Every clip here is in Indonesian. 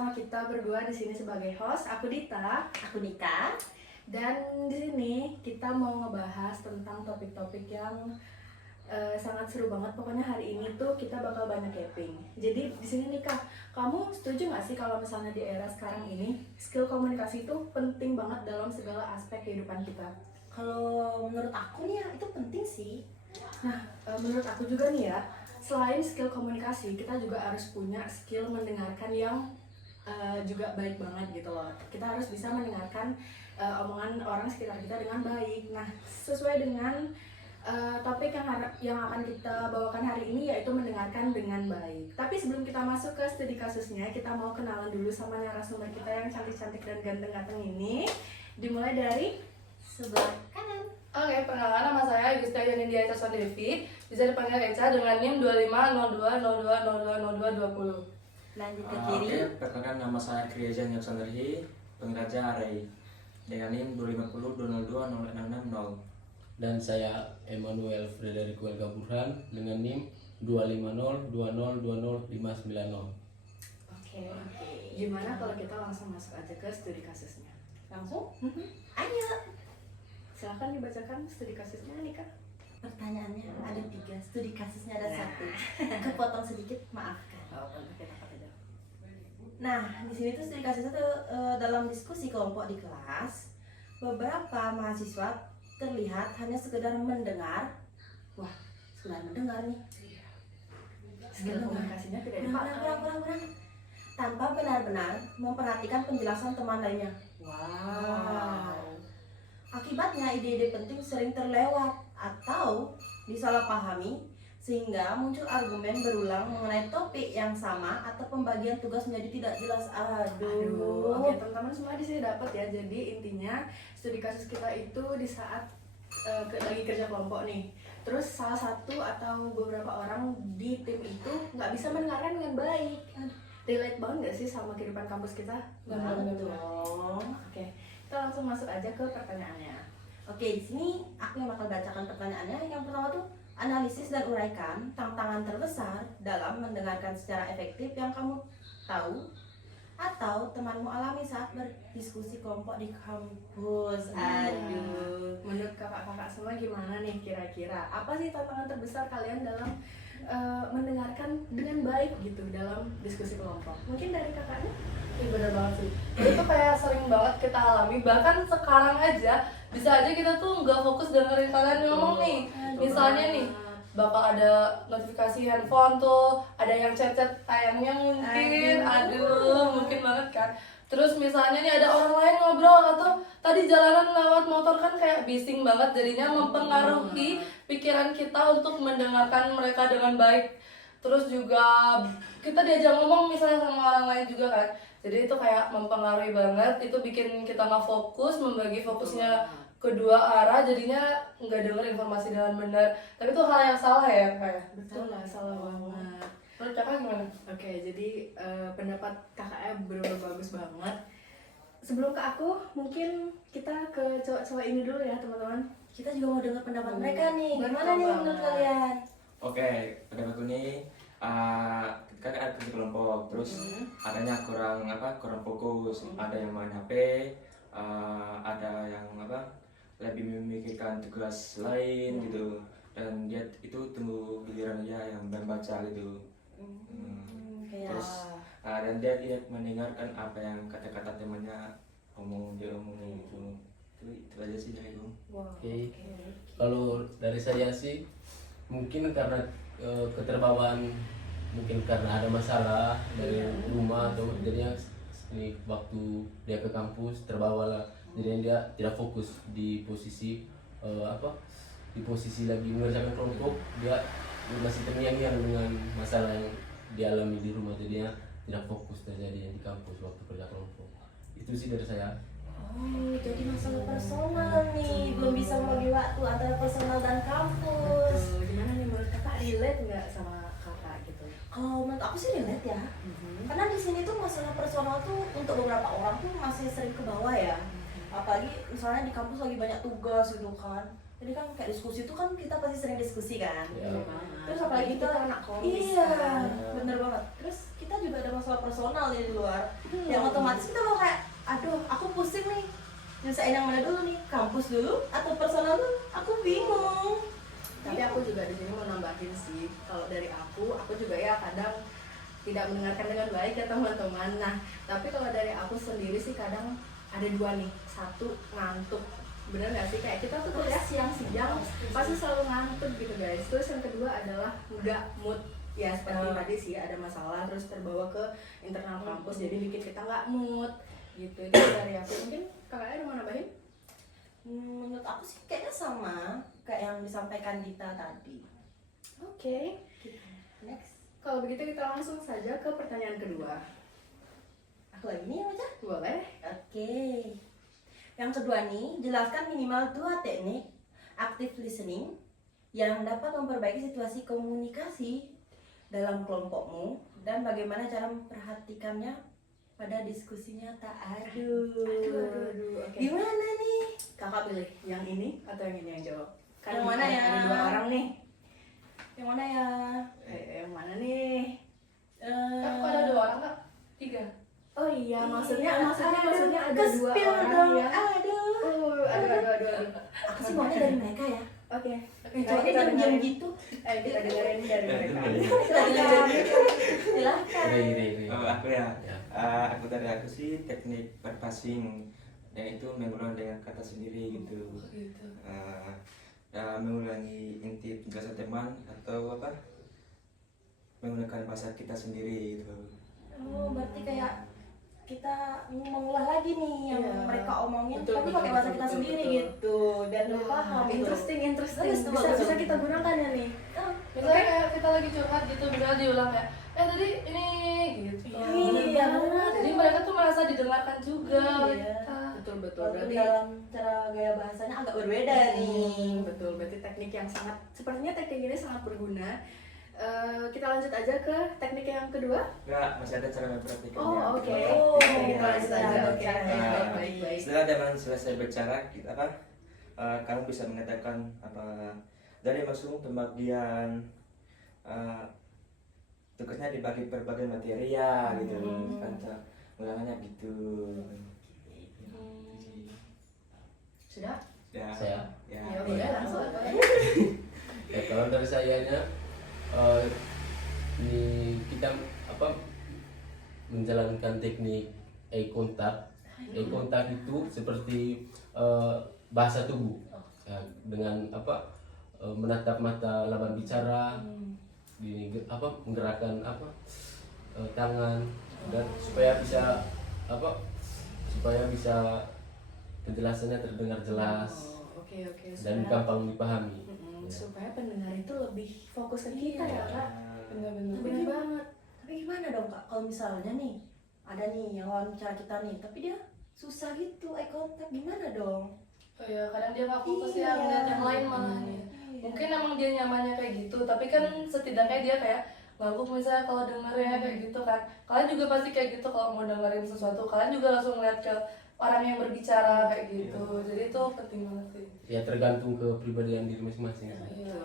bersama kita berdua di sini sebagai host. Aku Dita, Aku Nika. dan di sini kita mau ngebahas tentang topik-topik yang sangat seru banget. Pokoknya hari ini tuh kita bakal banyak capping. Jadi di sini Nika, kamu setuju nggak sih kalau misalnya di era sekarang ini skill komunikasi itu penting banget dalam segala aspek kehidupan kita? Kalau menurut aku nih ya itu penting sih. Nah, menurut aku juga nih ya, selain skill komunikasi, kita juga harus punya skill mendengarkan yang juga baik banget gitu loh. Kita harus bisa mendengarkan omongan orang sekitar kita dengan baik. Nah, sesuai dengan topik yang akan kita bawakan hari ini, yaitu mendengarkan dengan baik. Tapi sebelum kita masuk ke studi kasusnya, kita mau kenalan dulu sama narasumber kita yang cantik-cantik dan ganteng-ganteng ini. Dimulai dari Sebelah kanan. Oke, perkenalkan nama saya Yustia Yonindia Ecason Devi. Bisa dipanggil Eca dengan NIM 250202020220. Lanjut ke kiri. Oke, perkenalkan nama saya Kriajan Yosandri, pengraja Arei dengan NIM 250-202-0660. Dan saya Emmanuel Frederico Elga Burhan dengan NIM 25020205990. Oke, gimana kalau kita langsung masuk aja ke studi kasusnya? Langsung? Ayo. Silahkan dibacakan studi kasusnya, Nika. Pertanyaannya ada 3, studi kasusnya ada 1. Kepotong sedikit, maafkan. Oh, kita pakai aja. Nah, di sini tuh studi kasusnya tuh dalam diskusi kelompok di kelas, beberapa mahasiswa terlihat hanya sekedar mendengar. Wah, sekedar mendengar nih. Skill komunikasinya tidak dipakai. Kurang. Tanpa benar-benar memperhatikan penjelasan teman lainnya. Wow. Akibatnya ide-ide penting sering terlewat atau disalahpahami sehingga muncul argumen berulang mengenai topik yang sama atau pembagian tugas menjadi tidak jelas. Aduh. Oke, teman-teman semua di sini dapat ya. Jadi intinya studi kasus kita itu di saat lagi kerja kelompok nih. Terus salah satu atau beberapa orang di tim itu nggak bisa mendengarkan dengan baik. Relate banget nggak sih sama kehidupan kampus kita? Banget dong. Oke, kita langsung masuk aja ke pertanyaannya. Oke, di sini aku yang bakal bacakan pertanyaannya. Yang pertama tuh, analisis dan uraikan tantangan terbesar dalam mendengarkan secara efektif yang kamu tahu atau temanmu alami saat berdiskusi kelompok di kampus. Aduh. Menurut kakak-kakak semua gimana nih kira-kira? Apa sih tantangan terbesar kalian dalam mendengarkan dengan baik gitu dalam diskusi kelompok? Mungkin dari kakaknya? Iya bener banget sih. Itu kayak sering banget kita alami. Bahkan sekarang aja bisa aja kita tuh nggak fokus dengerin kalian ngomong nih. Misalnya nih bakal ada notifikasi handphone tuh, ada yang chat-chat ayamnya mungkin, mungkin banget kan. Terus misalnya nih ada orang lain ngobrol atau tadi jalanan lewat motor kan kayak bising banget, jadinya mempengaruhi pikiran kita untuk mendengarkan mereka dengan baik. Terus juga kita diajak ngomong misalnya sama orang lain juga kan, jadi itu kayak mempengaruhi banget, itu bikin kita nggak fokus, membagi fokusnya kedua arah, jadinya nggak denger informasi dengan benar. Tapi itu hal yang salah ya kayak. Betul lah, salah banget. Menurut kakak gimana? Oke, jadi pendapat kakaknya bener-bener bagus banget. Sebelum ke aku, mungkin kita ke cowok-cowok ini dulu ya teman-teman. Kita juga mau dengar pendapat mereka nih. Betul Gimana nih menurut banget. kalian? Oke, pendapatku ini kan ada kerja kelompok, terus adanya kurang fokus, ada yang main HP, ada yang lebih memikirkan tugas lain gitu, dan dia itu tunggu giliran dia yang membaca gitu. Kayak Terus dan dia tidak mendengarkan apa yang kata-kata temannya dia omongin gitu. Itu aja sih dari gue. Oke. Kalau dari saya sih mungkin karena keterbawaan, mungkin karena ada masalah dari rumah atau jadinya ini waktu dia ke kampus terbawa lah, jadinya dia tidak fokus di posisi di posisi lagi mengerjakan kelompok, dia masih terngiang-ngiang dengan masalah yang dialami di rumah, jadinya tidak fokus terjadi di kampus waktu kerja kelompok. Itu sih dari saya. oh, jadi masalah personal nih, belum bisa membagi waktu antara personal dan kampus. Gimana nih menurut kakak, relate nggak sama kakak gitu? Kalau menurut aku sih relate ya, karena di sini tuh masalah personal tuh untuk beberapa orang tuh masih sering ke bawah ya. Apalagi misalnya di kampus lagi banyak tugas gitu kan. Jadi kan kayak diskusi tuh kan kita pasti sering diskusi kan. Ya. Terus apalagi kita anak komis iya, kan. bener banget. Terus kita kita juga ada masalah personal nih di luar. Yang otomatis kita bakal kayak, aduh aku pusing nih. Nyelesain yang mana dulu nih? Kampus dulu atau personal dulu? Aku bingung. Tapi aku juga di sini mau nambahin sih, kalau dari aku juga ya kadang tidak mendengarkan dengan baik ya teman-teman. Nah, tapi kalau dari aku sendiri sih kadang ada dua nih. Satu, ngantuk. Bener gak sih? Kayak kita tuh kuliah siang-siang pasti selalu ngantuk gitu guys. Terus yang kedua adalah nggak mood. Ya seperti tadi sih ada masalah terus terbawa ke internal kampus jadi bikin kita nggak mood gitu. Itu dari aku. Mungkin kakaknya ada mau nambahin? Menurut aku sih kayaknya sama kayak yang disampaikan Dita tadi. Oke. Next. Kalau begitu kita langsung saja ke pertanyaan kedua. Aku lagi nih ya Baca? Boleh? Oke. Yang kedua nih, jelaskan minimal 2 teknik active listening yang dapat memperbaiki situasi komunikasi dalam kelompokmu dan bagaimana cara memperhatikannya pada diskusi nyata. Aduh. Oke. Gimana nih? Kakak pilih yang ini atau yang ini yang jawab? Yang mana ya? Ada dua orang nih. Yang mana ya? Yang mana nih? Kok ada 2 orang kak? 3. Oh iya, maksudnya Aduh, ada dua kespil orang dong. ya. Aduh. Aduh. Aku sih maunya dari mereka ya. Oke. Coba kita diam gitu. Ayo kita dengerin dari mereka. Silakan. Silakan. Ri. Oh, aku ya. Ya. Aku dari aku sih teknik berpassing yang itu mengulang dengan kata sendiri gitu. Gitu. Mengulangi inti penjelasan teman atau apa? Menggunakan bahasa kita sendiri gitu. Oh, berarti kayak kita mengulah lagi nih yang Iya. mereka omongin Betul, tapi betul, pakai bahasa betul, kita betul, sendiri betul. gitu biar lebih paham gitu. Interesting. Bagus tuh, bagus. Bisa kita gunakan ya nih. Misalnya kayak kita lagi curhat gitu, misalnya diulang kayak, tadi ini gitu. Iya, benar. Jadi mereka tuh merasa didengarkan juga oleh Iya. kita. Betul. Walaupun Berarti dalam cara gaya bahasanya agak berbeda nih. betul. Berarti teknik yang sangat sepertinya teknik ini sangat berguna. Kita lanjut aja ke teknik yang kedua. Enggak, masih ada cara memperhatikannya. Oh, oke. Oh, Kita lanjut aja. iya, Oke. iya. Baik. Setelah teman selesai berbicara, kamu bisa mengatakan apa? Dari masuk pembagian tugasnya dibagi berbagai materi ya gitu. Kan ulangannya gitu. Sudah? Ya. Saya? Ya. Ya udah langsung. Ya kalau dari sayanya ini kita menjalankan teknik eye contact. Eye contact itu seperti bahasa tubuh ya, dengan menatap mata lawan bicara, menggerakkan tangan dan supaya bisa penjelasannya terdengar jelas Oke. dan gampang dipahami. Supaya pendengar itu lebih fokus ke kita ya kak. Bener-bener. Benar banget. Tapi gimana dong Kak kalau misalnya nih ada nih yang wawancara kita nih tapi dia susah gitu eye contact gimana dong? Oh iya, kadang dia nggak fokus Iya. ya ngeliat yang lain malah nih. Mungkin emang dia nyamannya kayak gitu, tapi kan setidaknya dia kayak ngangguk misalnya kalau dengernya kayak gitu kan. Kalian juga pasti kayak gitu kalau mau dengerin sesuatu, kalian juga langsung ngeliat ke orang yang berbicara kayak gitu. Jadi itu penting banget sih. Ya tergantung kepribadian diri masing-masing. Iya.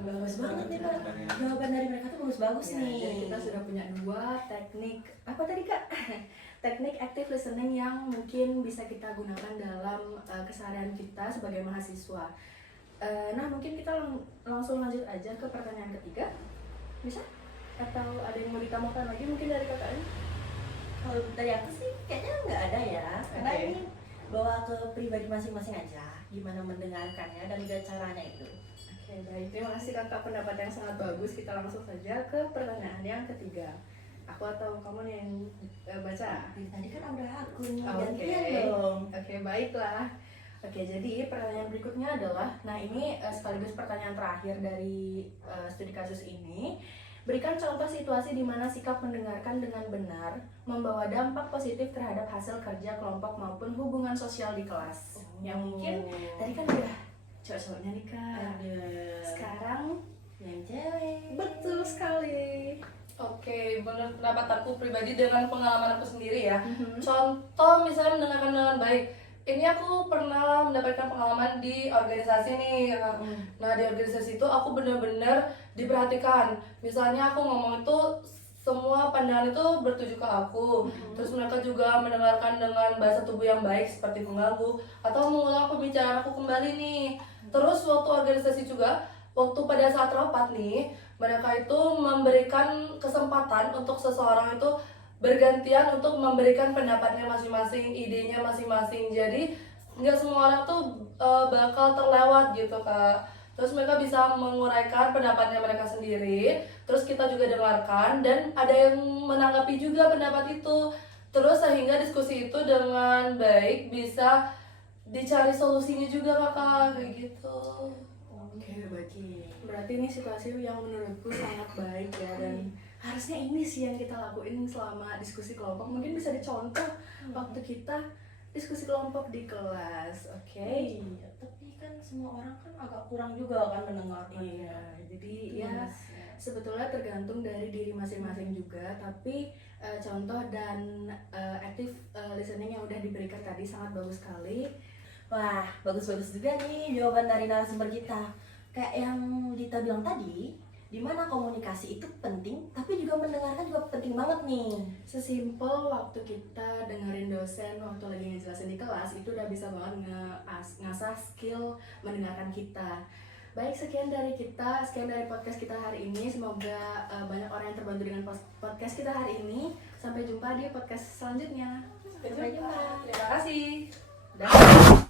Bagus banget nih Kak. Jawaban dari mereka tuh bagus-bagus Ya, nih. jadi kita sudah punya dua teknik apa tadi kak? Teknik active listening yang mungkin bisa kita gunakan dalam keseharian kita sebagai mahasiswa. Nah mungkin kita langsung lanjut aja ke pertanyaan ketiga, bisa? Atau ada yang mau ditambahkan lagi mungkin dari kakaknya? Kalau dari aku sih kayaknya nggak ada ya, karena Oke. ini bawa ke pribadi masing-masing aja, gimana mendengarkannya dan juga caranya itu. Oke baik, terima kasih kakak pendapat yang sangat bagus. Kita langsung saja ke pertanyaan yang ketiga. Aku atau kamu nih yang baca? Dari tadi kan udah aku nih, Oke. gantian dong. Oke, baiklah. Oke, jadi pertanyaan berikutnya adalah, nah ini sekaligus pertanyaan terakhir dari studi kasus ini. Berikan contoh situasi di mana sikap mendengarkan dengan benar membawa dampak positif terhadap hasil kerja kelompok maupun hubungan sosial di kelas. Yang mungkin tadi kan udah cowok-cowoknya nih kak. Ada Sekarang yang cewek. betul sekali. Oke, menurut pendapat aku pribadi dengan pengalaman aku sendiri ya. Contoh misalnya mendengarkan dengan baik. Ini aku pernah mendapatkan pengalaman di organisasi nih. Nah di organisasi itu aku bener-bener diperhatikan. Misalnya aku ngomong itu semua pandangan itu bertuju ke aku. Terus mereka juga mendengarkan dengan bahasa tubuh yang baik seperti mengganggu atau mengulang pembicaraan aku kembali nih. Terus waktu organisasi juga, waktu pada saat rapat nih, mereka itu memberikan kesempatan untuk seseorang itu bergantian untuk memberikan pendapatnya masing-masing, idenya masing-masing. Jadi nggak semua orang tuh bakal terlewat gitu Kak. Terus mereka bisa menguraikan pendapatnya mereka sendiri, terus kita juga dengarkan dan ada yang menanggapi juga pendapat itu. Terus sehingga diskusi itu dengan baik bisa dicari solusinya juga Kakak, kayak gitu. Oke, berarti ini situasi yang menurutku sangat baik ya, dan harusnya ini sih yang kita lakuin selama diskusi kelompok. Mungkin bisa dicontoh waktu kita diskusi kelompok di kelas. Oke. Iya, tapi kan semua orang kan agak kurang juga kan mendengarkan. Iya, jadi ya sebetulnya tergantung dari diri masing-masing juga, tapi contoh dan active listening yang udah diberikan tadi sangat bagus sekali. Wah, bagus-bagus juga nih jawaban dari narasumber kita. Kayak yang Dita bilang tadi, di mana komunikasi itu penting, tapi juga mendengarkan juga penting banget nih. Sesimpel waktu kita dengerin dosen waktu lagi ngejelasin di kelas, itu udah bisa banget ngasah skill mendengarkan kita. Baik, sekian dari kita, sekian dari podcast kita hari ini. Semoga banyak orang yang terbantu dengan podcast kita hari ini. Sampai jumpa di podcast selanjutnya. Sampai jumpa. Terima kasih. Dah.